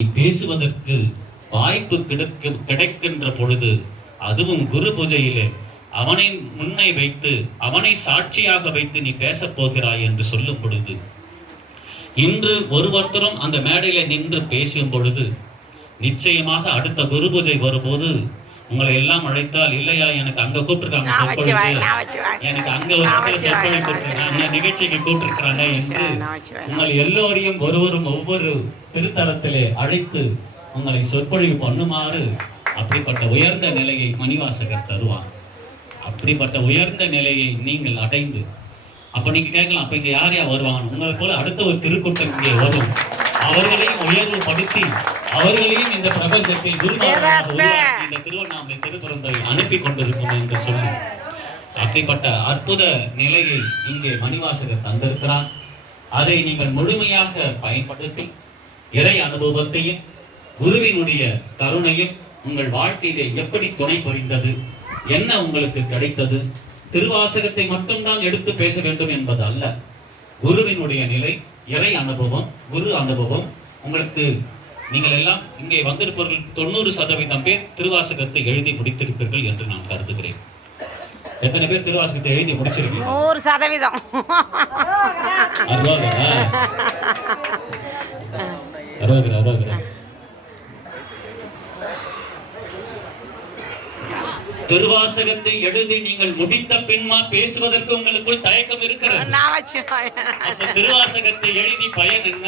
பேசுவதற்கு வாய்ப்பு கிடைக்கின்ற பொழுது, அதுவும் குரு பூஜையிலே அவனை முன்னை வைத்து அவனை சாட்சியாக வைத்து நீ பேசப் போகிறாய் என்று சொல்லும் பொழுது, இன்று ஒருவருத்தரும் அந்த மேடையில நின்று பேசும் பொழுது நிச்சயமாக அடுத்த குரு பூஜை வரும்போது உங்களை எல்லாம் அழைத்தால், இல்லையா எனக்கு அங்க கூப்பிட்டுருக்காங்க, எனக்கு அங்க ஒரு சொற்பொழிவு நிகழ்ச்சிக்கு கூப்பிட்டுருக்காங்க என்று உங்கள் எல்லோரையும் ஒருவரும் ஒவ்வொரு திருத்தலத்திலே அழைத்து உங்களை சொற்பொழிவு பண்ணுமாறு அப்படிப்பட்ட உயர்ந்த நிலையை மணிவாசகர் தருவார். அப்படிப்பட்ட உயர்ந்த நிலையை நீங்கள் அடைந்து, அப்ப நீங்க கேட்கலாம், அப்ப இங்க யார் யார் வருவாங்க? உங்களை போல அடுத்த ஒரு திருக்கூட்டம் இங்கே வரும். அவர்களையும் உயர்வு படுத்தி அவர்களையும் இந்த பிரபஞ்சத்தில் குருவாக உருவாக்கி இந்த திருவண்ணாமலை திருப்பரந்தரை அனுப்பி கொண்டிருக்கும் என்று சொல்லி அப்படிப்பட்ட அற்புத நிலையை இங்கே மணிவாசகர் தந்திருக்கிறார். அதை நீங்கள் முழுமையாக பயன்படுத்தி இறை அனுபவத்தையும் குருவினுடைய கருணையும் உங்கள் வாழ்க்கையிலே எப்படி துணை புரிந்தது, என்ன உங்களுக்கு கிடைத்தது, திருவாசகத்தை மட்டும்தான் எடுத்து பேச வேண்டும் என்பது அல்ல. குருவினுடைய நிலை, இறை அனுபவம், குரு அனுபவம் உங்களுக்கு, நீங்கள் எல்லாம் இங்கே வந்திருப்பவர்கள் 90% பேர் திருவாசகத்தை எழுதி முடித்திருப்பீர்கள் என்று நான் கருதுகிறேன். எத்தனை பேர் திருவாசகத்தை எழுதி முடிச்சிருக்கீங்க? 100%. திருவாசகத்தை எழுதி நீங்கள் முடித்த பின்மா பேசுவதற்கு உங்களுக்குள் தயக்கம் இருக்கிறது. திருவாசகத்தை எழுதி பயன் என்ன?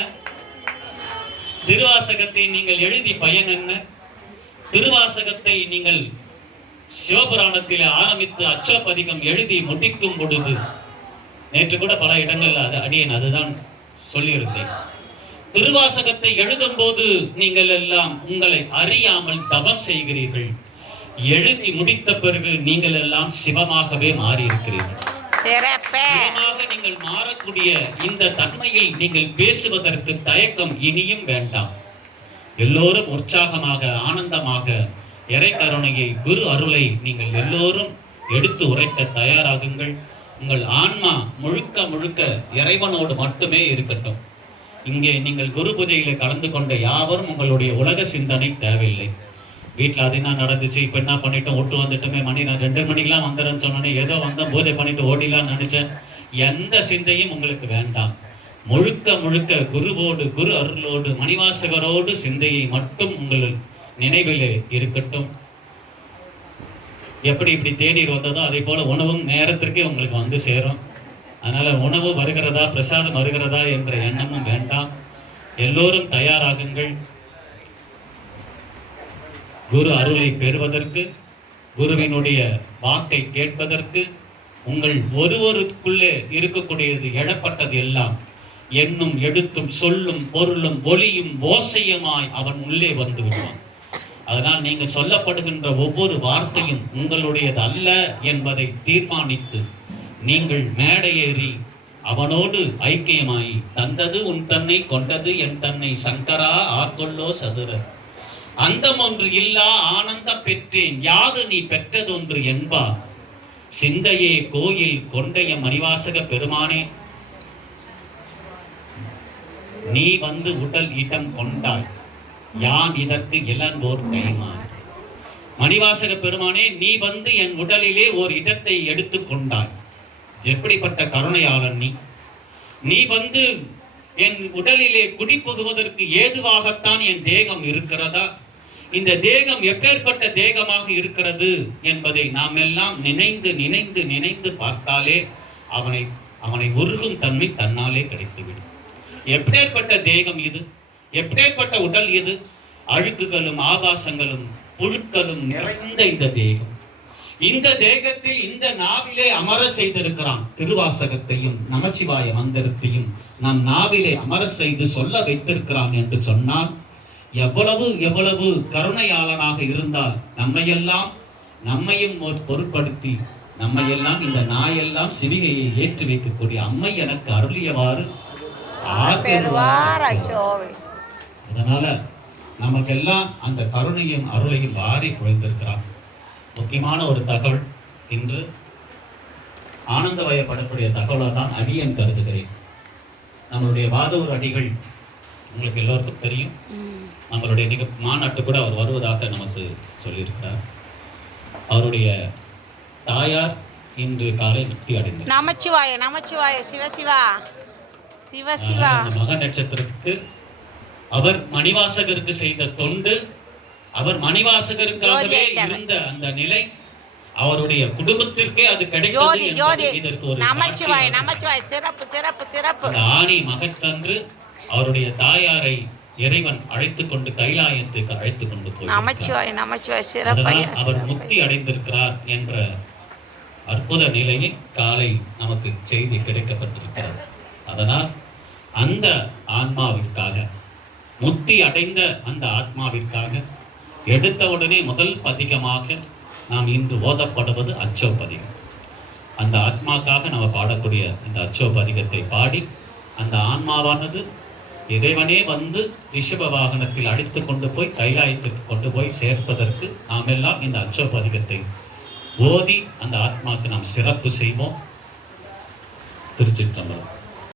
திருவாசகத்தை நீங்கள் எழுதி பயன் என்ன? திருவாசகத்தை நீங்கள் சிவபுராணத்தில் ஆரம்பித்து அச்சோபதிகம் எழுதி முடிக்கும் பொழுது, நேற்று கூட பல இடங்கள்ல அடியேன் அதுதான் சொல்லியிருந்தேன். திருவாசகத்தை எழுதும் போது நீங்கள் எல்லாம் உங்களை அறியாமல் தவம் செய்கிறீர்கள். எழுதி முடித்த பிறகு நீங்கள் எல்லாம் சிவமாகவே மாறி இருக்கிறீர்கள். சிவமாக நீங்கள் மாறக்கூடிய இந்த தன்மையில் நீங்கள் பேசுவதற்கு தயக்கம் இனியும் வேண்டாம். எல்லோரும் உற்சாகமாக ஆனந்தமாக இறை கருணையை, குரு அருளை நீங்கள் எல்லோரும் எடுத்து உரைக்க தயாராகுங்கள். உங்கள் ஆன்மா முழுக்க முழுக்க இறைவனோடு மட்டுமே இருக்கட்டும். இங்கே நீங்கள் குரு பூஜையில கலந்து கொண்ட யாவரும் உங்களுடைய உலக சிந்தனை தேவையில்லை. வீட்டில் அது என்ன நடந்துச்சு, இப்போ என்ன பண்ணிட்டோம், ஒட்டு வந்துட்டுமே, மணி நான் 2 மணிக்கெல்லாம் வந்துடுறேன்னு சொன்னோன்னே ஏதோ வந்தேன் பூஜை பண்ணிட்டு ஓடிலான்னு நினைச்சேன். எந்த சிந்தையும் உங்களுக்கு வேண்டாம். முழுக்க முழுக்க குருவோடு, குரு அருளோடு, மணிவாசகரோடு சிந்தையை மட்டும் உங்கள் நினைவிலே இருக்கட்டும். எப்படி இப்படி தேநீர் வந்ததோ அதே போல உணவும் நேரத்திற்கே உங்களுக்கு வந்து சேரும். அதனால உணவு வருகிறதா, பிரசாதம் வருகிறதா என்ற எண்ணமும் வேண்டாம். எல்லோரும் தயாராகுங்கள். குரு அருளை பெறுவதற்கு, குருவினுடைய வாக்கை கேட்பதற்கு, உங்கள் ஒருவருக்குள்ளே இருக்கக்கூடியது எழப்பட்டது எல்லாம் என்னும் எழுத்தும் சொல்லும் பொருளும் ஒளியும் ஓசையுமாய் அவன் உள்ளே வந்து விடுவான். அதனால் நீங்கள் சொல்லப்படுகின்ற ஒவ்வொரு வார்த்தையும் உங்களுடையது அல்ல என்பதை தீர்மானித்து நீங்கள் மேடையேறி அவனோடு ஐக்கியமாயி, தந்தது உன் தன்னை, கொண்டது என் தன்னை, சங்கரா ஆர்கொள்ளோ சதுர, அந்தம் ஒன்று இல்லா ஆனந்தம் பெற்றேன், யாது நீ பெற்றது ஒன்று என்பா, சிந்தையே கோயில் கொண்டைய மணிவாசக பெருமானே, நீ வந்து உடல் இடம் கொண்டாய், யான் இதற்கு இளங்கோர் கைமான். மணிவாசக பெருமானே, நீ வந்து என் உடலிலே ஓர் இடத்தை எடுத்துக் கொண்டாய். எப்படிப்பட்ட கருணையாளன் நீ! நீ வந்து என் உடலிலே குடிபுகுவதற்கு ஏதுவாகத்தான் என் தேகம் இருக்கிறதா? இந்த தேகம் எப்பேற்பட்ட தேகமாக இருக்கிறது என்பதை நாம் எல்லாம் நினைந்து நினைந்து நினைந்து பார்த்தாலே அவனை உருகும் தன்மை தன்னாலே கிடைத்துவிடும். எப்பேற்பட்ட தேகம் இது, எப்பேற்பட்ட உடல் இது! அழுக்குகளும் ஆபாசங்களும் புழுக்களும் நிறைந்த இந்த தேகம், இந்த தேகத்தில் இந்த நாவிலே அமர செய்திருக்கிறான். திருவாசகத்தையும் நமச்சிவாய மந்திரத்தையும் நம் நாவிலே அமர செய்து சொல்ல வைத்திருக்கிறான் என்று சொன்னால், எவ்வளவு எவ்வளவு கருணையாளனாக இருந்தால் நம்மையும் பொருட்படுத்தி நம்மையெல்லாம் இந்த நாயெல்லாம் சிவிகையை ஏற்றி வைக்கக்கூடிய அம்மை எனக்கு அருளியவாறு அதனால நமக்கெல்லாம் அந்த கருணையும் அருளையும் வாரி குழைந்திருக்கிறான். முக்கியமான ஒரு தகவல் இன்று ஆனந்த வயப்படக்கூடிய தகவலாக தான் அடியேன் கருதுகிறேன். நம்மளுடைய வாதவூர் அடிகள் உங்களுக்கு எல்லோருக்கும் தெரியும். நம்மளுடைய மாநாட்டு கூட அவர் வருவதாக நமக்கு சொல்லியிருக்கிறார். அவருடைய தாயார் இன்று காலை முக்தி அடைந்தார். நமச்சிவாய நமச்சிவாய சிவசிவா சிவசிவா. மக நட்சத்திரத்துக்கு அவர் மணிவாசகருக்கு செய்த தொண்டு, அவர் மணிவாசகருக்காகவே இருந்த அந்த நிலை அவருடைய குடும்பத்திற்கே அது கிடைத்தது. இதற்கு ஒரு நமச்சிவாய நமச்சிவாய சிறப்பு சிறப்பு சிறப்பு. அந்த ஆணி மகத்தன்று அவருடைய தாயாரை இறைவன் அழைத்துக் கொண்டு கைலாயத்துக்கு அழைத்துக் கொண்டு போய் நமச்சிவாய நமச்சிவாய சிறப்பு. அவர் முக்தி அடைந்திருக்கிறார் என்ற அற்புத நிலையை காலை நமக்கு செய்தி கிடைக்கப்பட்டிருக்கிறது. அதனால் அந்த ஆன்மாவிற்காக, முக்தி அடைந்த அந்த ஆத்மாவிற்காக எடுத்தவுடனே முதல் பதிகமாக நாம் இன்று ஓதப்படுவது அச்சோ பதிகம். அந்த ஆத்மாக்காக நம்ம பாடக்கூடிய இந்த அச்சோ பதிகத்தை பாடி அந்த ஆன்மாவானது இறைவனே வந்து ரிஷப வாகனத்தில் அழைத்து கொண்டு போய் கைலாயத்துக்கு கொண்டு போய் சேர்ப்பதற்கு நாம் எல்லாம் இந்த அச்சோ பதிகத்தை ஓதி அந்த ஆத்மாவுக்கு நாம் சிறப்பு செய்வோம். திருச்சிற்றம்பலம்.